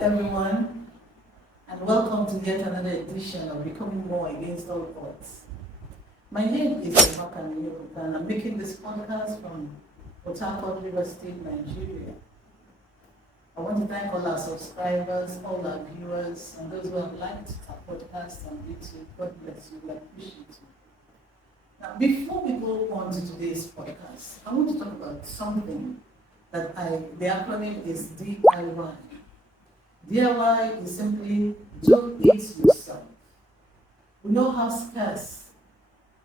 everyone, and welcome to yet another edition of Becoming More Against All Odds. My name is Emeka, and I'm making this podcast from Port Harcourt, River State, Nigeria. I want to thank all our subscribers, all our viewers, and those who have liked our podcast on YouTube. God bless you. I appreciate you. Now, before we go on to today's podcast, I want to talk about something that the acronym is DIY. DIY is simply do it yourself. We know how scarce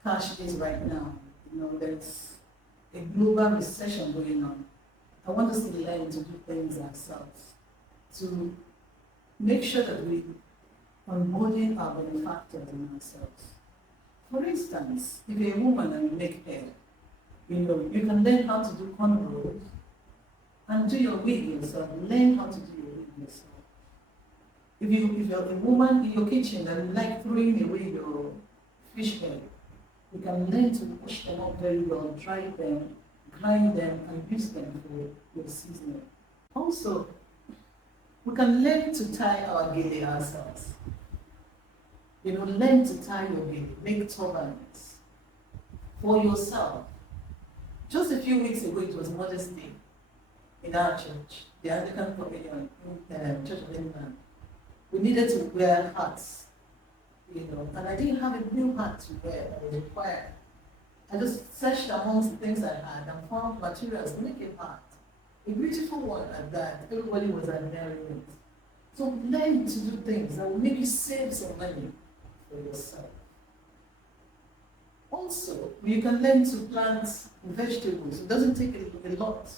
cash is right now. There's a global recession going on. I want us to learn to do things ourselves, to make sure that we onboarding our benefactors in ourselves. For instance, if you're a woman and you make hair, you can learn how to do cornrows and do your wig yourself. Learn how to do your wig yourself. If you're a woman in your kitchen and you like throwing away your fish head, you can learn to wash them up very well, dry them, grind them, and use them for your seasoning. Also, we can learn to tie our gele ourselves. Learn to tie your gele, make turbans for yourself. Just a few weeks ago, it was Mother's Day in our church, the Anglican Communion, Church of England. We needed to wear hats, and I didn't have a new hat to wear that was required. I just searched amongst the things I had and found materials to make a hat. A beautiful one at that. Everybody was admiring it. So learn to do things that will make you save some money for yourself. Also, you can learn to plant vegetables. It doesn't take a lot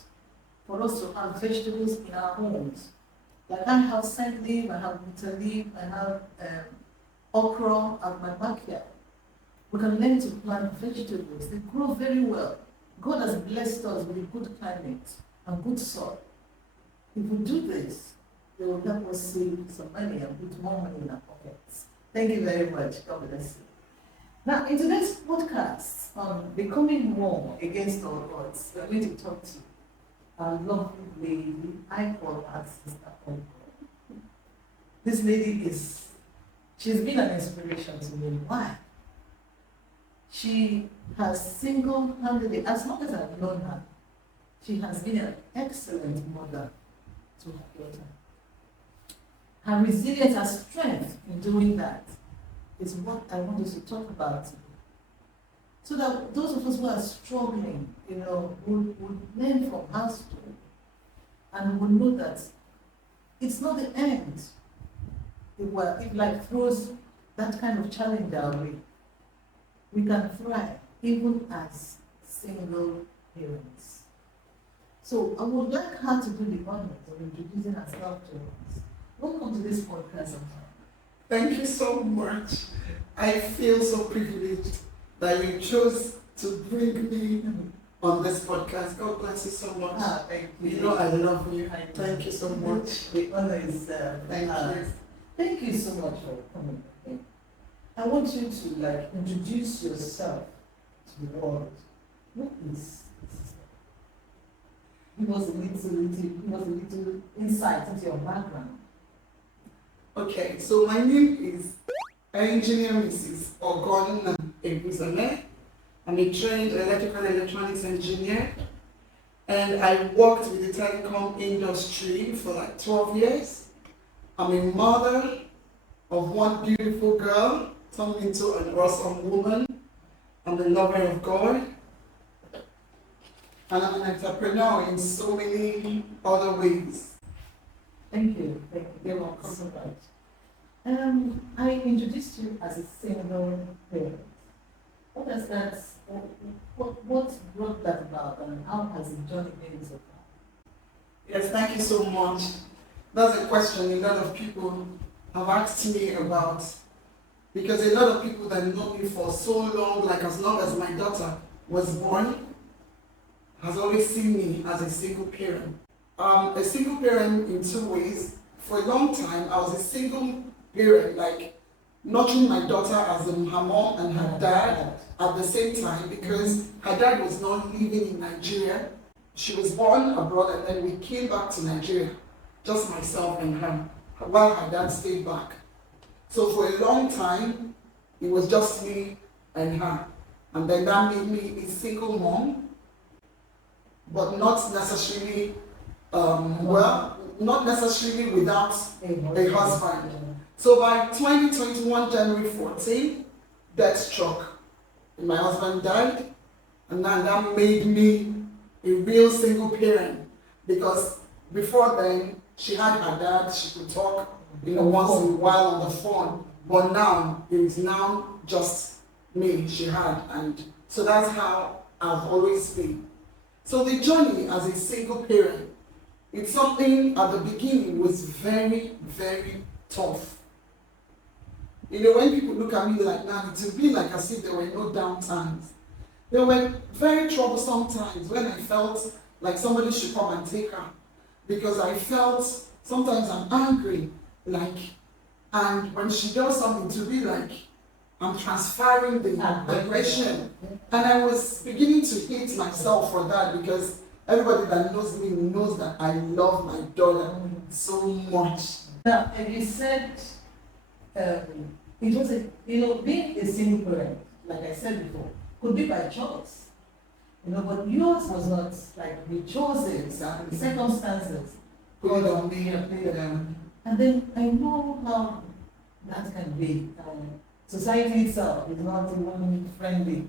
for us to have vegetables in our homes. Like I have scent leaf, I have bitter leaf, I have okra at my backyard. We can learn to plant vegetables. They grow very well. God has blessed us with a good climate and good soil. If we do this, they will help us save some money and put more money in our pockets. Thank you very much. God bless you. Now, in today's podcast on Becoming More Against All Odds, we're going to talk to our lovely lady. I call her Sister Uncle. This lady she's been an inspiration to me. Why? She has single-handedly, as long as I've known her, she has been an excellent mother to her daughter. Her resilience, her strength in doing that is what I want us to talk about today. So that those of us who are struggling, will learn from her story and will know that it's not the end. If life throws that kind of challenge our way, we can thrive even as single parents. So I would like her to do the honors of introducing herself to us. Welcome to this podcast. Thank you so much. I feel so privileged that you chose to bring me on this podcast. God bless you so much. Thank you. You know I love you. Thank you so much. The honor is thank you. Thank you so much for coming. Okay? I want you to introduce yourself to the world. What is this? Give us a little insight into your background. Okay, so my name is Engineer Mrs. Ogon Ebuzame. I'm a trained electrical and electronics engineer, and I worked with the telecom industry for 12 years. I'm a mother of one beautiful girl, turned into an awesome woman. I'm a lover of God, and I'm an entrepreneur in so many other ways. Thank you. You're welcome so much. I introduced you as a single parent. What does that? What brought that about, and how has the journey been so far? Yes, thank you so much. That's a question a lot of people have asked me about, because a lot of people that know me for so long, as long as my daughter was born, has always seen me as a single parent. A single parent in two ways. For a long time, I was a single parent, nurturing my daughter as her mom and her dad at the same time, because her dad was not living in Nigeria. She was born abroad, and then we came back to Nigeria, just myself and her. while her dad stayed back. So for a long time, it was just me and her. And then that made me a single mom, but not necessarily, not necessarily without a husband. So by 2021, January 14, death struck. My husband died, and then that made me a real single parent, because before then, she had her dad, she could talk, once in a while on the phone, but now, it is now just me she had, and so that's how I've always been. So the journey as a single parent, it's something at the beginning was very, very tough. When people look at me like that, it would be like as if there were no downtimes. There were very troublesome times when I felt like somebody should come and take her, because I felt sometimes I'm angry, and when she does something, to be like I'm transferring the aggression, and I was beginning to hate myself for that, because everybody that knows me knows that I love my daughter so much. Now, and you said it was being a single parent, like I said before, could be by choice. But yours was not like you chose it, the circumstances. Put it on me. And then I know how that can be. Society itself is not even friendly,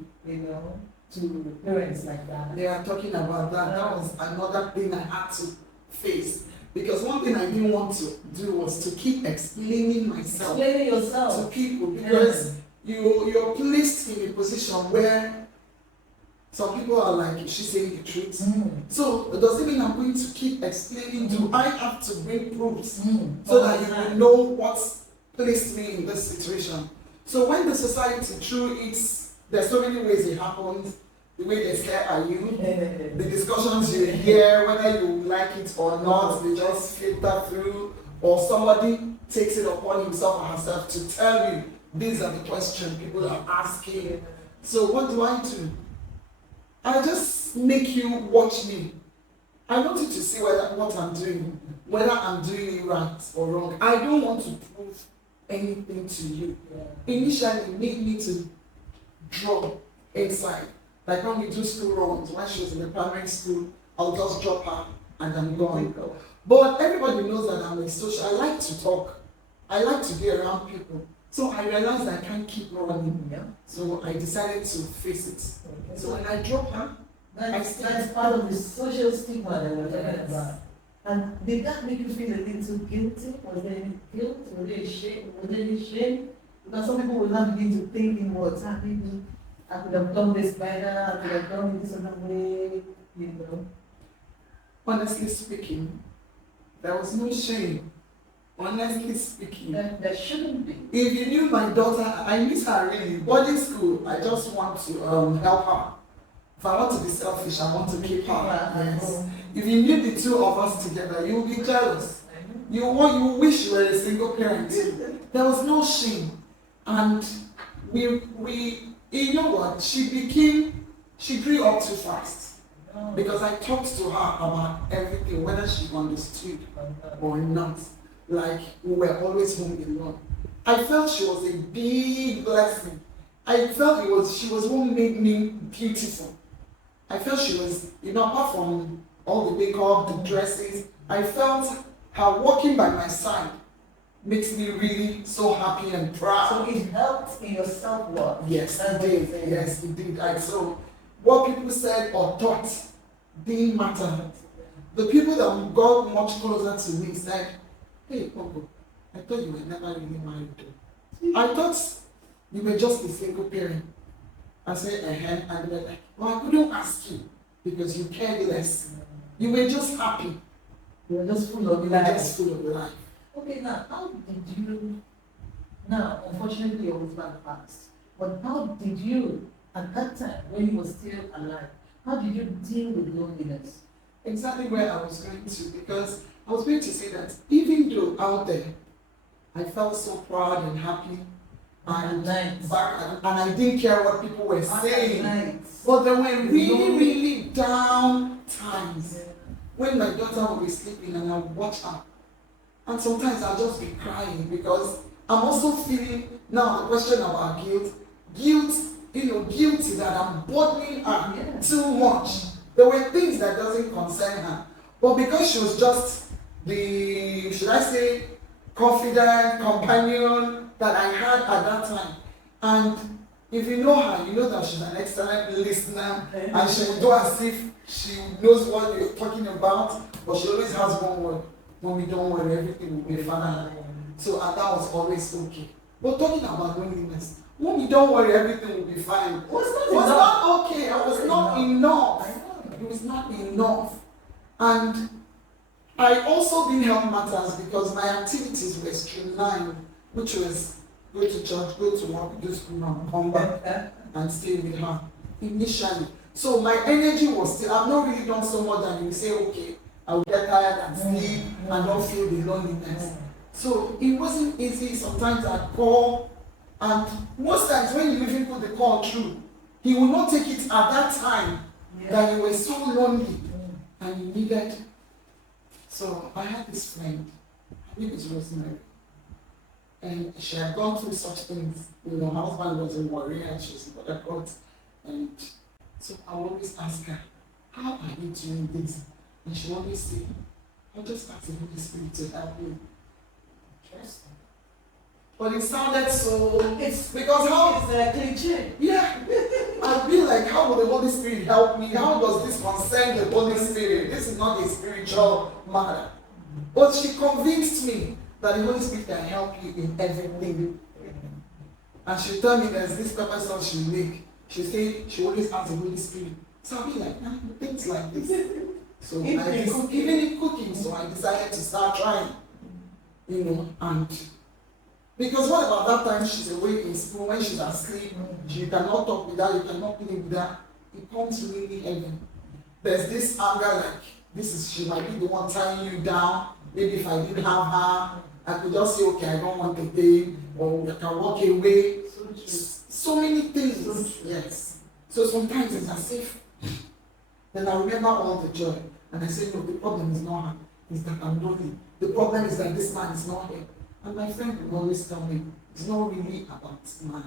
to parents like that. They are talking about that. That was another thing I had to face. Because one thing I didn't want to do was to keep explaining myself. Explaining yourself to people, because you're placed in a position where some people are like, is she saying the truth? So does it mean I'm going to keep explaining? Do I have to bring proofs so that you will know what's placed me in this situation? So when the society, there's so many ways it happens. The way they stare at you, the discussions you hear, whether you like it or not, they just filter through, or somebody takes it upon himself or herself to tell you, these are the questions people are asking. So what do? I just make you watch me. I want you to see what I'm doing, whether I'm doing it right or wrong. I don't want to prove anything to you. Initially, it made me to draw inside. Like when we do school runs, when she was in the primary school, I'll just drop her and I'm gone. But everybody knows that I'm a social. I like to talk. I like to be around people. So I realized I can't keep running. So I decided to face it. So when I drop her, that's part of the social stigma that we're talking about. And did that make you feel a little guilty? Was there any guilt? Was there any shame? Because some people will not begin to think in what's happening. I could have done this better, I could have done it this other way, Honestly speaking, there was no shame. Honestly speaking. There shouldn't be. If you knew my daughter, I miss her really. Boarding school, I just want to help her. If I want to be selfish, I want to keep her. Yes. If you knew the two of us together, you would be jealous. You wish you were a single parent. There was no shame. And you know what? She grew up too fast. Because I talked to her about everything, whether she understood or not. Like, we were always home alone. I felt she was a big blessing. I felt she was what made me beautiful. I felt she was, apart from all the makeup, the dresses, I felt her walking by my side makes me really so happy and proud. So it helped in your self-worth. Yes, it did. Yes, it did. So what people said or thought didn't matter. The people that got much closer to me said, hey, Pogo, I thought you were never really married though. I thought you were just a single parent. I said, and they were like, well, I couldn't ask you because you cared less. You were just happy. You were just full of life. Just full of life. Okay, now, unfortunately your husband passed, but how did you, at that time, when you were still alive, how did you deal with loneliness? Exactly where I was going to, because I was going to say that even though out there, I felt so proud and happy, and I didn't care what people were saying, but there were really, really down times when my daughter would be sleeping and I would watch her, And sometimes I'll just be crying because I'm also feeling now the question about guilt. Guilt, guilty that I'm burdening her too much. There were things that doesn't concern her. But because she was just the, should I say, confident companion that I had at that time. And if you know her, you know that she's an excellent listener and she will do as if she knows what you're talking about, but she always has one word. Mommy, don't worry, everything will be fine. So and that was always okay. But talking about loneliness, Mommy, don't worry, everything will be fine. It was not okay. I was not enough. It was not enough. And I also didn't help matters because my activities were streamlined, which was go to church, go to work, do school, and come back and stay with her initially. So my energy was still, I've not really done so much that you say, okay, I will get tired and sleep and don't feel the loneliness. So it wasn't easy. Sometimes I'd call, and most times when you even put the call through, he would not take it at that time that you were so lonely and you needed. So I had this friend, I think it was Rosemary, and she had gone through such things. Her husband was in Warrior and she was in Port Harcourt. And so I would always ask her, how are you doing this? And she would always say, I'll just ask the Holy Spirit to help me. Interesting. But it sounded so, it's because how is a cliche? Yeah. I'd be like, how will the Holy Spirit help me? How does this concern the Holy Spirit? This is not a spiritual matter. But she convinced me that the Holy Spirit can help you in everything. And she'll tell me there's this pepper sauce she'll make. She'll say she always asks the Holy Spirit. So I'll be like, things like this. So even in cooking, so I decided to start trying. And because what about that time she's awake in school, when she's asleep, she cannot talk with her, you cannot play with her, it comes really heavy. There's this anger like, she might be the one tying you down. Maybe if I didn't have her, I could just say, okay, I don't want the day, or I can walk away. So many things. Yes. So sometimes it's as if, then I remember all the joy, and I say, no, the problem is not her, it's that I'm lonely. The problem is that this man is not here. And my friend would always tell me, it's not really about man.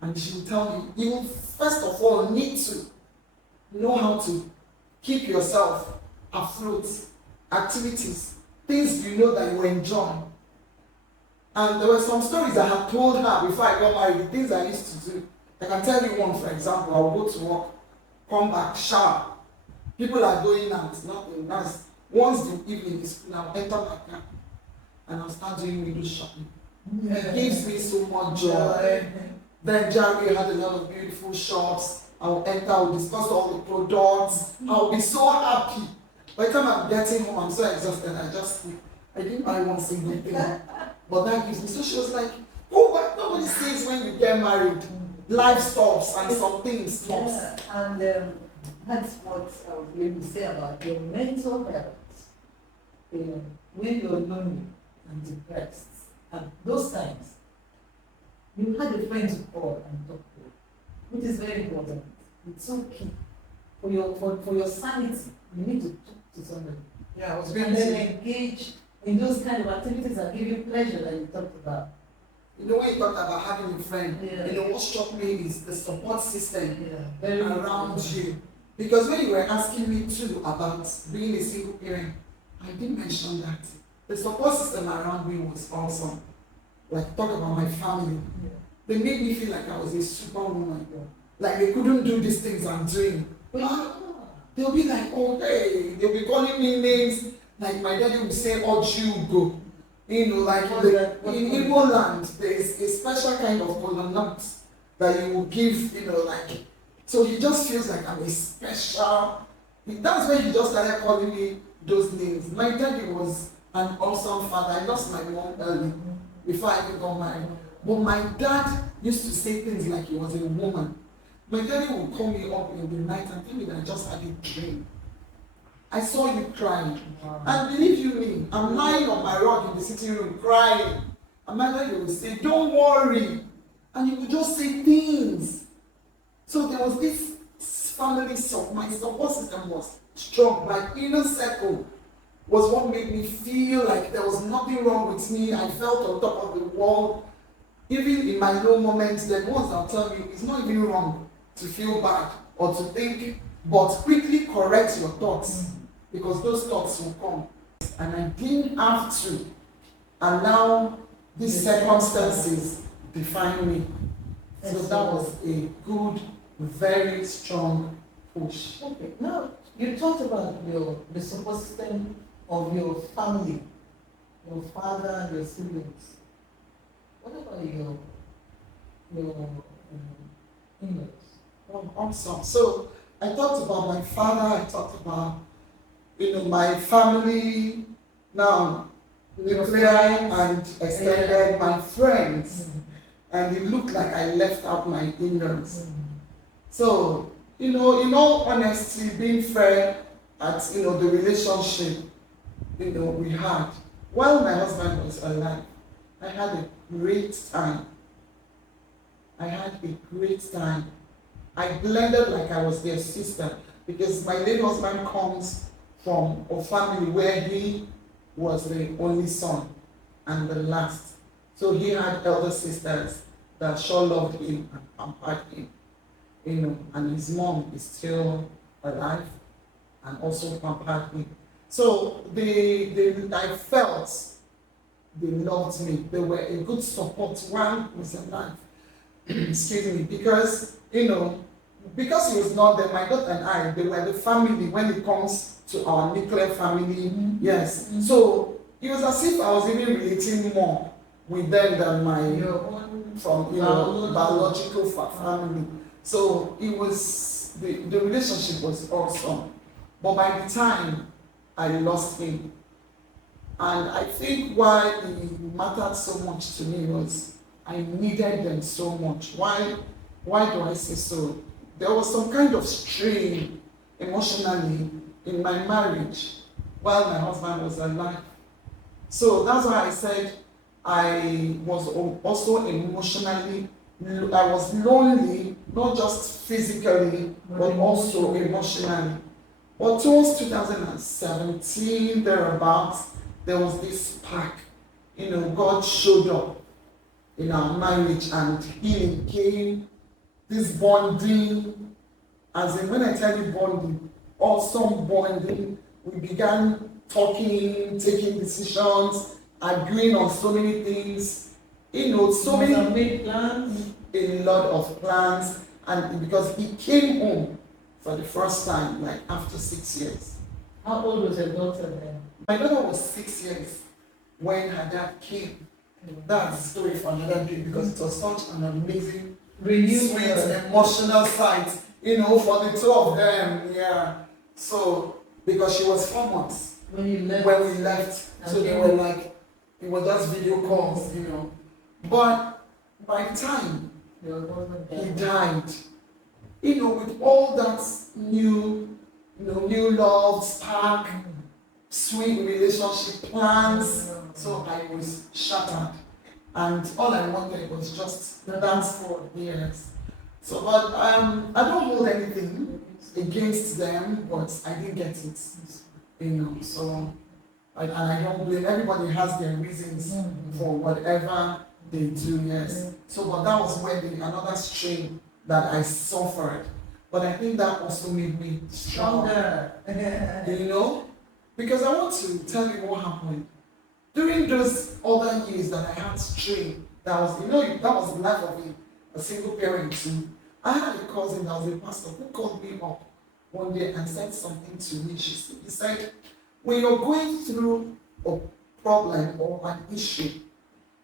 And she would tell me, you first of all need to know how to keep yourself afloat, activities, things you know that you enjoy. And there were some stories I had told her before I got married, the things I used to do. I can tell you one, for example, I'll go to work, come back, shower. People are going out, nothing nice. Once the evening is cool, I'll enter my car and I'll start doing window shopping. It gives me so much joy. Then Jerry had a lot of beautiful shops. I'll enter, I'll discuss all the products. I'll be so happy. By the time I'm getting home, I'm so exhausted, I just sleep. I didn't buy one single thing. But that gives me, so she was like, oh, but nobody says when you get married, life stops and some things stops. Yeah, and that's what I was going to say about your mental health. When you're lonely and depressed, and those times, you had a friend to call and talk to, which is very important. It's so key. For your sanity, you need to talk to somebody. Yeah, I was and then engage in those kind of activities that give you pleasure that you talked about. When you talked about having a friend, what struck me is the support system around you. Because when you were asking me too about being a single parent, I didn't mention that. The support system around me was awesome. Like, talk about my family. They made me feel like I was a superwoman. Like, they couldn't do these things I'm doing. They'll be like, oh, hey, they'll be calling me names. Like, my daddy would say, Ojugo. Like in Igbo land, there is a special kind of coconut that you will give, so he just feels like I'm a special. That's when he just started calling me those names. My daddy was an awesome father. I lost my mom early before I even got married. But my dad used to say things like he was a woman. My daddy would call me up in the night and tell me that I just had a dream. I saw you crying. Wow. And believe you me, I'm lying on my rug in the sitting room crying. And my daddy would say, don't worry. And he would just say things. So there was this family support. My support system was strong. My inner circle was what made me feel like there was nothing wrong with me. I felt on top of the world. Even in my low moments, the ones I'll tell you, it's not even wrong to feel bad or to think, but quickly correct your thoughts because those thoughts will come. And I didn't have to allow these circumstances define me. So that was a good, very strong push. Okay, now you talked about the support system of your family, your father and your siblings. What about your in-laws? Oh, awesome. So I talked about my father, I talked about my family, now nuclear and extended, my friends. And it looked like I left out my in-laws. So, in all honesty, being fair at the relationship we had, while my husband was alive, I had a great time. I blended like I was their sister because my late husband comes from a family where he was the only son and the last. So he had elder sisters that sure loved him and pampered him, and his mom is still alive and also pampered him. So I felt they loved me. They were a good support. One was alive. Excuse me, because because he was not there, my daughter and I, they were the family when it comes to our nuclear family. Yes. So it was as if I was even relating more with them than my biological family. So it was the relationship was awesome. But by the time I lost him, and I think why it mattered so much to me was I needed them so much. Why do I say so? There was some kind of strain emotionally in my marriage while my husband was alive. So that's why I said I was also emotionally, I was lonely, not just physically, but also emotionally. But towards 2017, thereabouts, there was this spark. God showed up in our marriage and healing came, this bonding, as in when I tell you bonding, awesome bonding. We began talking, taking decisions, agreeing on so many things, so many plans, a lot of plans, and because he came home for the first time, like after 6 years. How old was your daughter then? My daughter was 6 years when her dad came. That's a story for another day because it was such an amazing, sweet, emotional sight, for the two of them. Yeah. So, because she was 4 months when we left. So they were like, it was just video calls, But by the time he died, with all that new love, spark, sweet relationship plans, so I was shattered. And all I wanted was just dance for years. So, but I don't hold anything against them, but I didn't get it, so, and I don't blame, everybody has their reasons for whatever they do, yes. So, but that was where another strain that I suffered. But I think that also made me stronger, because I want to tell you what happened. During those other years that I had strain, that was the life of a single parent too. I had a cousin that was a pastor who called me up one day and said something to me. He said, when you're going through a problem or an issue,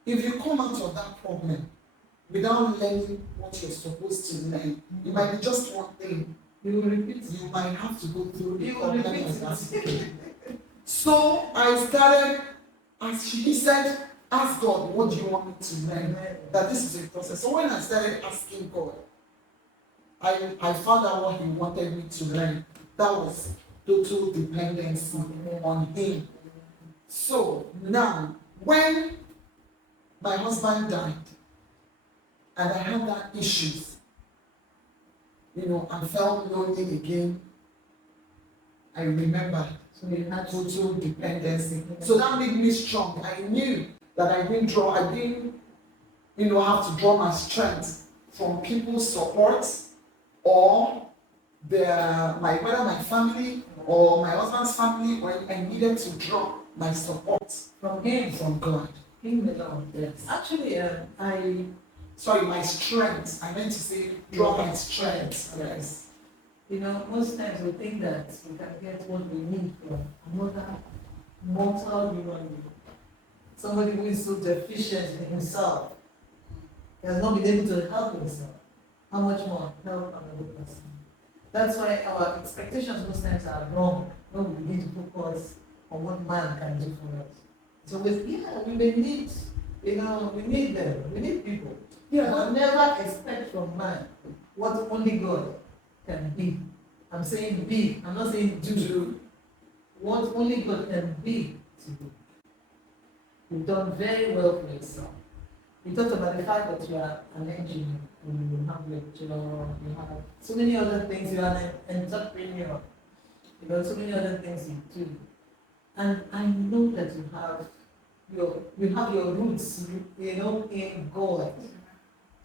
if you come out of that problem without learning what you're supposed to learn, it might be just one thing. You will repeat. You might have to go through the problem again. So I started, as he said, ask God, what do you want me to learn? That this is a process. So when I started asking God, I found out what he wanted me to learn. That was total dependency on him. So now, when my husband died, and I had that issues, I felt lonely again, I remembered So you had to. total dependency. So that made me strong. I knew that I didn't, have to draw my strength from people's support or whether my family or my husband's family, or I needed to draw my support From him. from God. Him alone. Yes. Actually, My strength. I meant to say draw my strength. Yes. Most times we think that we can get what we need from another mortal human being. Somebody who is so deficient in himself, he has not been able to help himself. How much more help another person? That's why our expectations most times are wrong when we need to focus on what man can do for us. So we may need, we need them, we need people. Yeah. But never expect from man what only God can be. I'm saying be, I'm not saying do. What only God can be to do. You've done very well for yourself. You talked about the fact that you are an engineer, and you have your job, you have so many other things, you are an entrepreneur, so many other things you do. And I know that you have your roots, in God.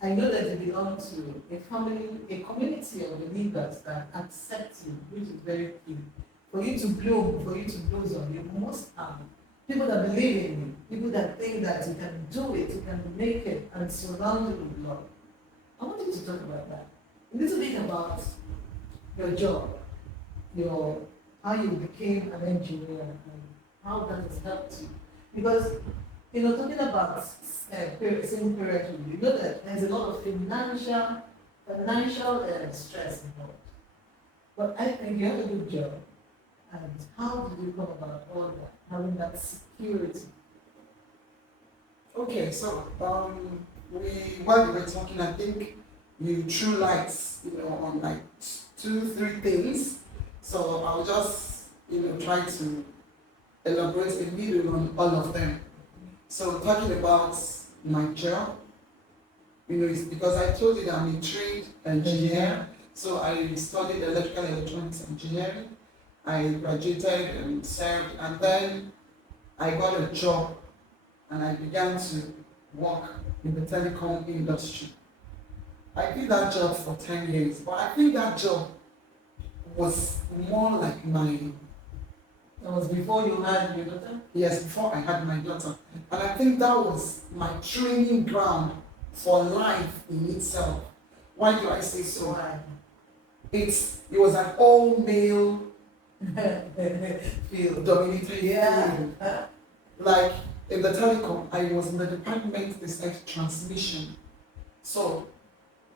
I know that you belong to a family, a community of believers that accept you, which is very key. For you to bloom, for you to blossom, you must have people that believe in you, people that think that you can do it, you can make it, and surround you with love. I want you to talk about that. A little bit about your job, how you became an engineer, and how that has helped you. Because talking about single parenthood, you know that there's a lot of financial stress involved. But I think you have a good job. And how did you come about all that, having that security? Okay, so while you were talking, I think you threw lights, on like 2-3 things. So I'll just, try to elaborate a little on all of them. So talking about my job, it's because I told you that I'm a trained engineer. So I studied electrical electronics engineering. I graduated and served, and then I got a job and I began to work in the telecom industry. I did that job for 10 years, but I think that job was more like That was before you had your daughter? Yes, before I had my daughter. And I think that was my training ground for life in itself. Why do I say so? Why? It was an all-male field. dominated field. Yeah. Like in the telecom, I was in the department this transmission. So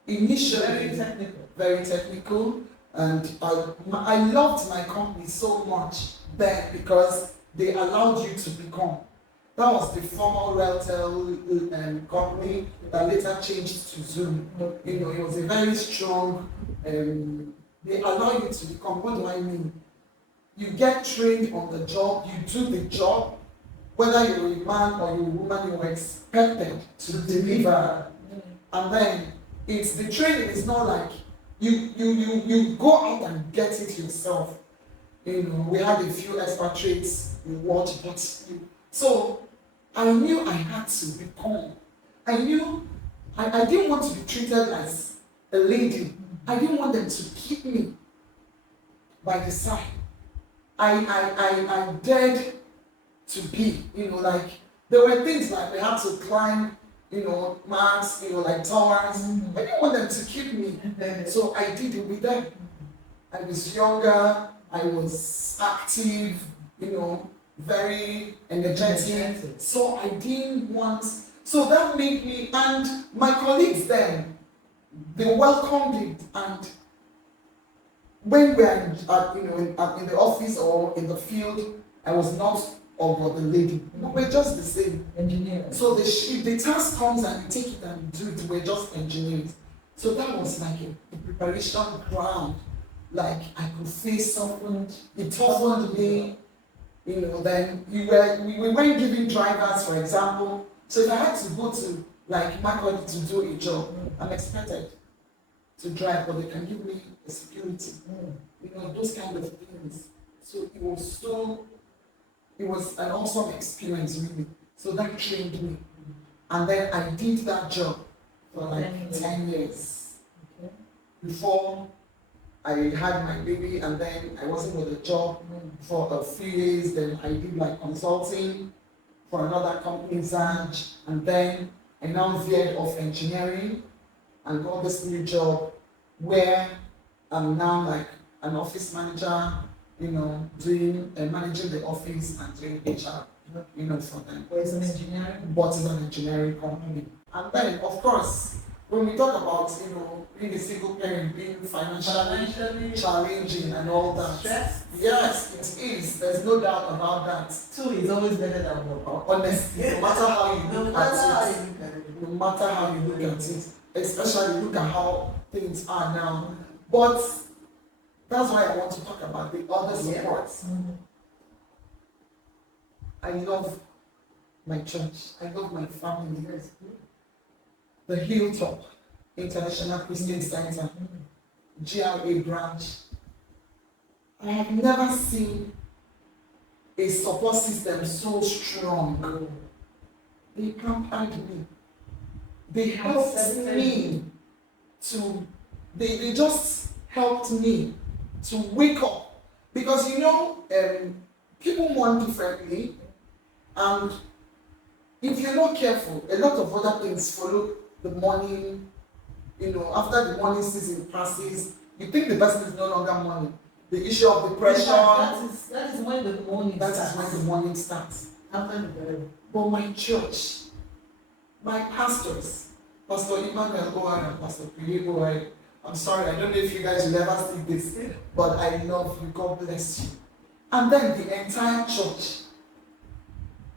initially very technical, and I loved my company so much then because they allowed you to become. That was the former Reltel company that later changed to Zoom. It was a very strong. They allow you to become. What do I mean? You get trained on the job, you do the job, whether you're a man or you're a woman, you're expected to deliver. And then the training is not like you go out and get it yourself. We had a few expatriates we watched, but so I knew I had to become. I knew I didn't want to be treated as a lady. I didn't want them to keep me by the side. I dared to be, like there were things like we had to climb, marks, like towers. I didn't want them to keep me. So I did it with them. I was younger, I was active, very energetic. So I didn't want, so that made me, and my colleagues then, they welcomed it. And when we were in the office or in the field, I was not the lady. We're just the same. Engineers. So if the task comes and you take it and you do it, we're just engineers. So that was like a preparation ground. Like I could face something, it toughened me. Then we weren't giving drivers, for example. So if I had to go to like Makodi to do a job, I'm expected to drive, but they can give me the security. Those kind of things. So it was an awesome experience really. So that trained me. And then I did that job for like 10 years. Okay. Before I had my baby, and then I wasn't with a job for a few years. Then I did like consulting for another company, Zanj, and then I now veered off engineering and got this new job where I'm now like an office manager, you know, doing managing the office and doing HR, you know, for them. But it's an engineering. But it's an engineering company. And then, of course, when we talk about, you know, being a single parent, being financially challenging and all that, Stress. yes, it is. There's no doubt about that. Two is always better than one. Honestly, no matter how you look at it, it. no matter how you look at it, especially look at how things are now. But that's why I want to talk about the other supports. I love my church. I love my family. The Hilltop International Christian Center, GRA branch. I have never seen a support system so strong. They pampered me. They helped me to, they just helped me to wake up. Because you know, people mourn differently, and if you're not careful, a lot of other things follow the mourning. You know, after the mourning season passes, you think the person is no longer mourning. The issue of depression. That is when the mourning That starts. is when the mourning starts. After the burial. But my church, my pastors, Pastor Emmanuel Owen and Pastor Priye Owen, I'm sorry, I don't know if you guys will ever see this, but I love you. God bless you. And then the entire church,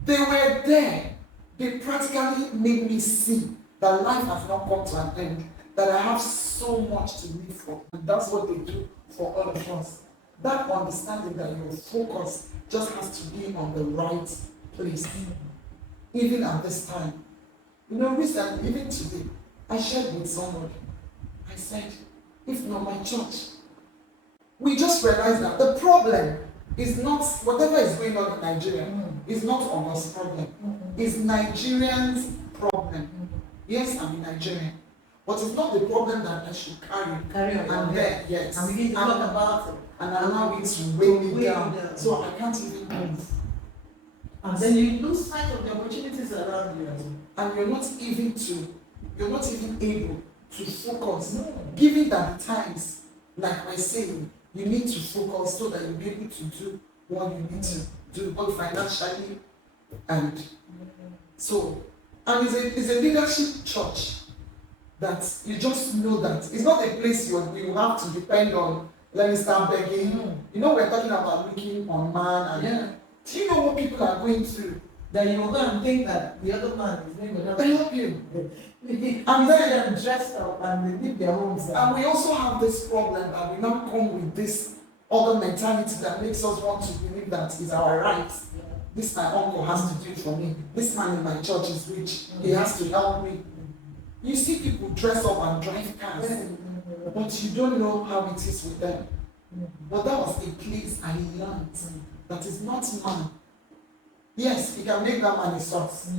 they were there. They practically made me see that life has not come to an end, that I have so much to live for. And that's what they do for all of us. That understanding that your focus just has to be on the right place, even at this time. You know, recently, even today, I shared with somebody. I said, if not my church, we just realized that the problem is not whatever is going on in Nigeria, is not August's problem. It's Nigerians' problem. Yes, I'm Nigerian, but it's not the problem that I should carry on. And then, yes, and begin to talk about it. And allow it to weigh me down, so I can't even move. And then you lose sight of the opportunities around you. And you're not even able to focus. Given that times, like we're saying, you need to focus so that you'll be able to do what you need to do, both financially and so. And it's a leadership church that you just know that it's not a place you have to depend on. Let me start begging. You know, we're talking about looking on man and do you know what people are going through? That you will go and think that the other man is going to help you. And then they're dressed up and they leave their homes. And we also have this problem that we now come with this other mentality that makes us want to believe that it's our right. This my uncle has to do it for me. This man in my church is rich. He has to help me. You see people dress up and drive cars, but you don't know how it is with them. But that was a place I learned that is not man. Yes, he can make that man a source.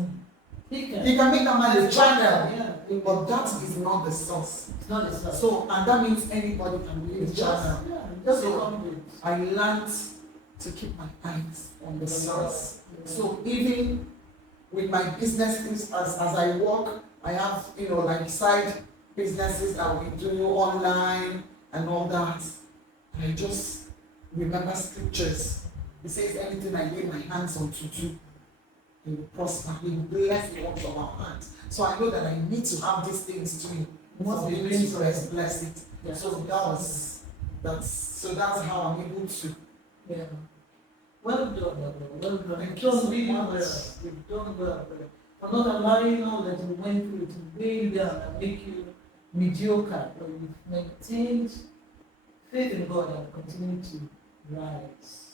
He can make that man a channel, but that is not the source. It's not the source. So, and that means anybody can be a channel. So, I learned to keep my eyes on the source. So even with my businesses, as I work, I have, you know, like side businesses that we do online and all that. And I just remember scriptures. It says, anything I lay my hands on to do, he will prosper. He will bless the works of our hands. So I know that I need to have these things to me. For me to bless it. Yeah. So that's how I'm able to. Yeah. Well done, well done. You've done really well. You've done well. For not allowing all that you went through to weigh you down and make you mediocre, but you've maintained faith in God and continued to rise.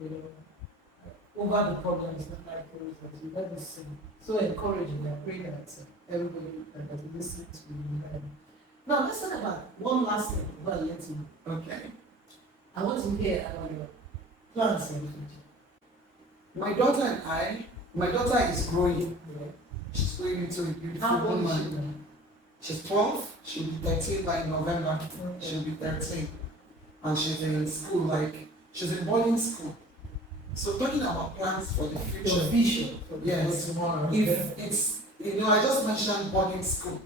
You know, over the problems that life throws at you. That is so encouraging. I pray that everybody that is listening to you. Now let's talk about one last thing before I let you. Okay. I want to hear about Plans in the future. My daughter and my daughter is growing. Yeah. She's growing into a beautiful How old is she woman. now? She's 12, she'll be 13 by November. Okay. She'll be 13. And she's in school, like, she's in boarding school. So talking about plans for the Your future, vision for yes. tomorrow. If it's, I just mentioned boarding school.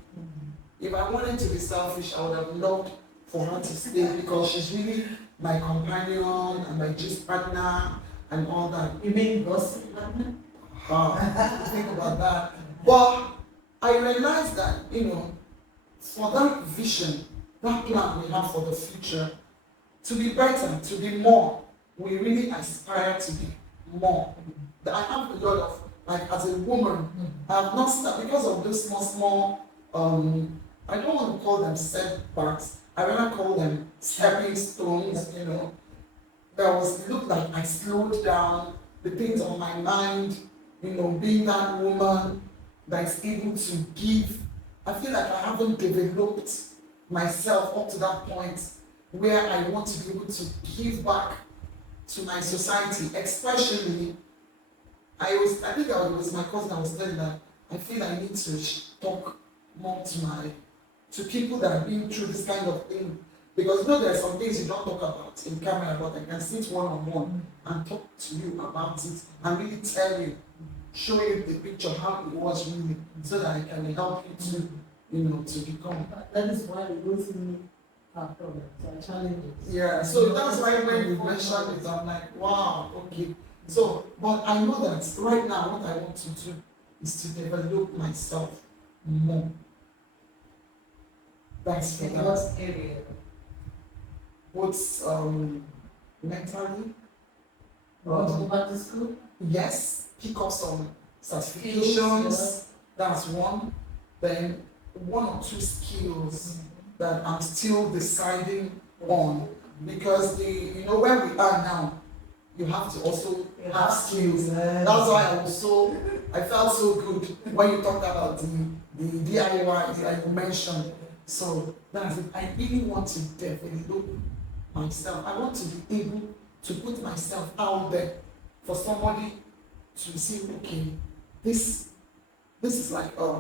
If I wanted to be selfish, I would have loved for her to stay because she's really my companion and my gist partner and all that. You mean gossip partner? Think about that. But I realized that, for that vision, that plan we have for the future, to be better, to be more, we really aspire to be more. I have a lot of, like, as a woman, I have not started because of those small, I don't want to call them setbacks, I rather call them stepping stones, it looked like I slowed down, the things on my mind, being that woman that is able to give. I feel like I haven't developed myself up to that point where I want to be able to give back to my society, especially, I think it was my cousin I was telling that I feel I need to talk more to people that are being through this kind of thing. Because there are some things you don't talk about in camera, but I can sit one-on-one and talk to you about it and really tell you, show you the picture, how it was really, so that I can help you to become. That is why we go through our problems, our challenges. Yeah, so that's why when you mentioned it, I'm like, wow, okay. So, but I know that right now what I want to do is to develop myself more. That's for In that. what area? Both mentally, You want to go back to school? yes, pick up some certifications, Skills, that's one. Then one or two skills that I'm still deciding on. Because where we are now, you have to also have skills. That's why I felt so good when you talked about the DIY that you mentioned. So that's it. I really want to develop myself. I want to be able to put myself out there for somebody to see, okay, this is like a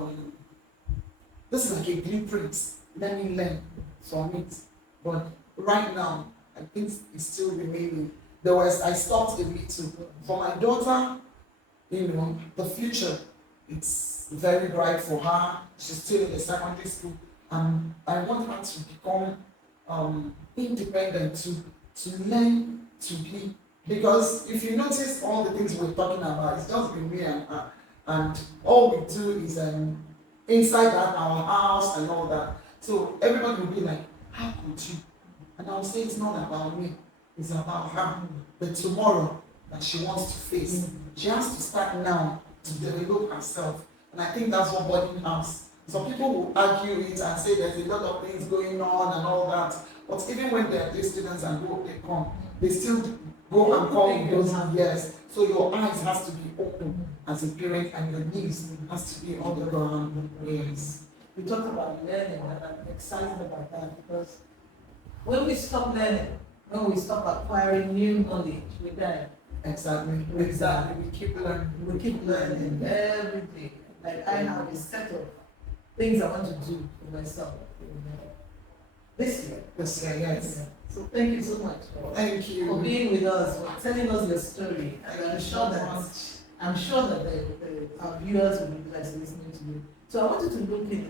blueprint. Let me learn from it. But right now, I think it's still remaining. I stopped a little. For my daughter, the future, it's very bright for her. She's still in the secondary school. And I want her to become independent, to learn to be. Because if you notice all the things we're talking about, it's just been me and her. And all we do is inside our house and all that. So everybody will be like, how could you? And I'll say it's not about me, it's about her. The tomorrow that she wants to face. She has to start now to develop herself. And I think that's what boarding house. Some people will argue it and say there's a lot of things going on and all that. But even when they are day students and they come, they still go and come those years. So your eyes has to be open as a parent and your knees has to be on the ground. Yes. We talked about learning, and I'm excited about that because when we stop learning, when we stop acquiring new knowledge, we die. Exactly. We keep learning. We keep learning every day. Like I have a set of things I want to do for myself this year. Yes, yes. Yeah. So thank you so much Thank you for being with us, for telling us your story. And I'm sure that our viewers will be blessed listening to you. So I want you to look in the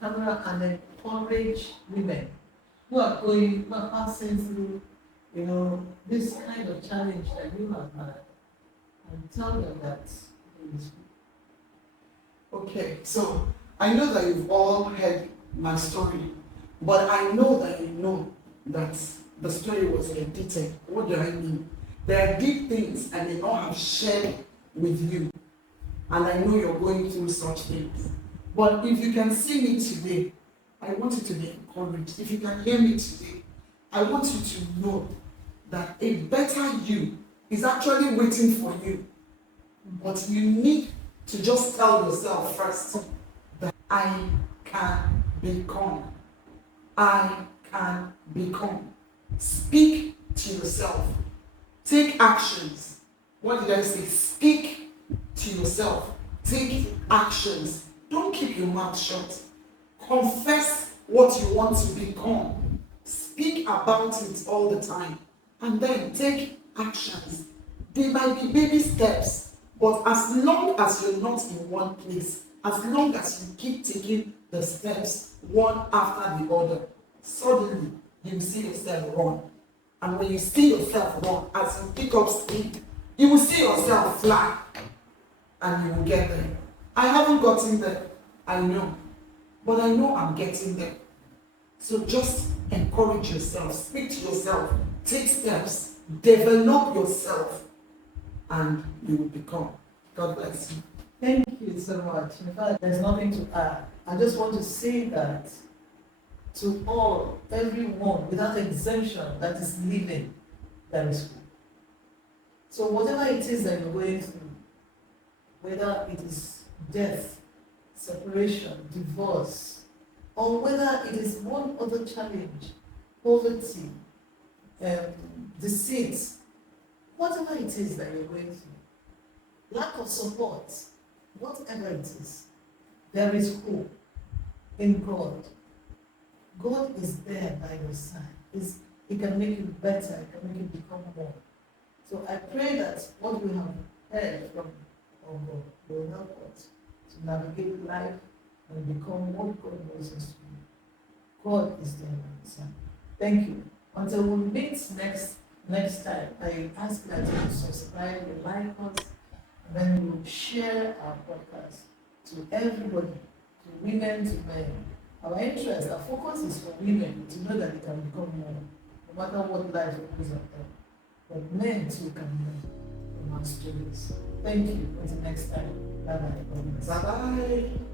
camera and encourage women who are passing through, this kind of challenge that you have had, and tell them that. Okay, so I know that you've all heard my story, but I know that you know that the story was edited. What do I mean? There are deep things I may not have shared with you, and I know you're going through such things. But if you can see me today, I want you to be encouraged. If you can hear me today, I want you to know that a better you is actually waiting for you. But you need to just tell yourself first that I can become. I can become. Speak to yourself. Take actions. What did I say? Speak to yourself. Take actions. Don't keep your mouth shut. Confess what you want to become. Speak about it all the time. And then take actions. They might be baby steps, but as long as you're not in one place, as long as you keep taking the steps one after the other, suddenly you see yourself run. And when you see yourself run, as you pick up speed, you will see yourself fly. And you will get there. I haven't gotten there, I know. But I know I'm getting there. So just encourage yourself, speak to yourself, take steps, develop yourself, and you will become. God bless you. Thank you so much. In fact, there's nothing to add. I just want to say that to all, everyone, without exemption, that is living, there is hope. So whatever it is that you're going through, whether it is death, separation, divorce, or whether it is one other challenge, poverty, deceit, whatever it is that you're going through, lack of support, whatever it is, there is hope in God. God is there by your side. He can make you better, He can make you become more. So I pray that what we have heard from God will help us to navigate life and become what God wants us to be. God is there by your side. Thank you. Until we meet next time, I ask that you subscribe, you like us, and then you share our podcast to everybody, to women, to men. Our interest, our focus is for women to know that they can become more, no matter what life throws at them. But men too can learn from our stories. Thank you. Until next time. Bye bye. Bye bye.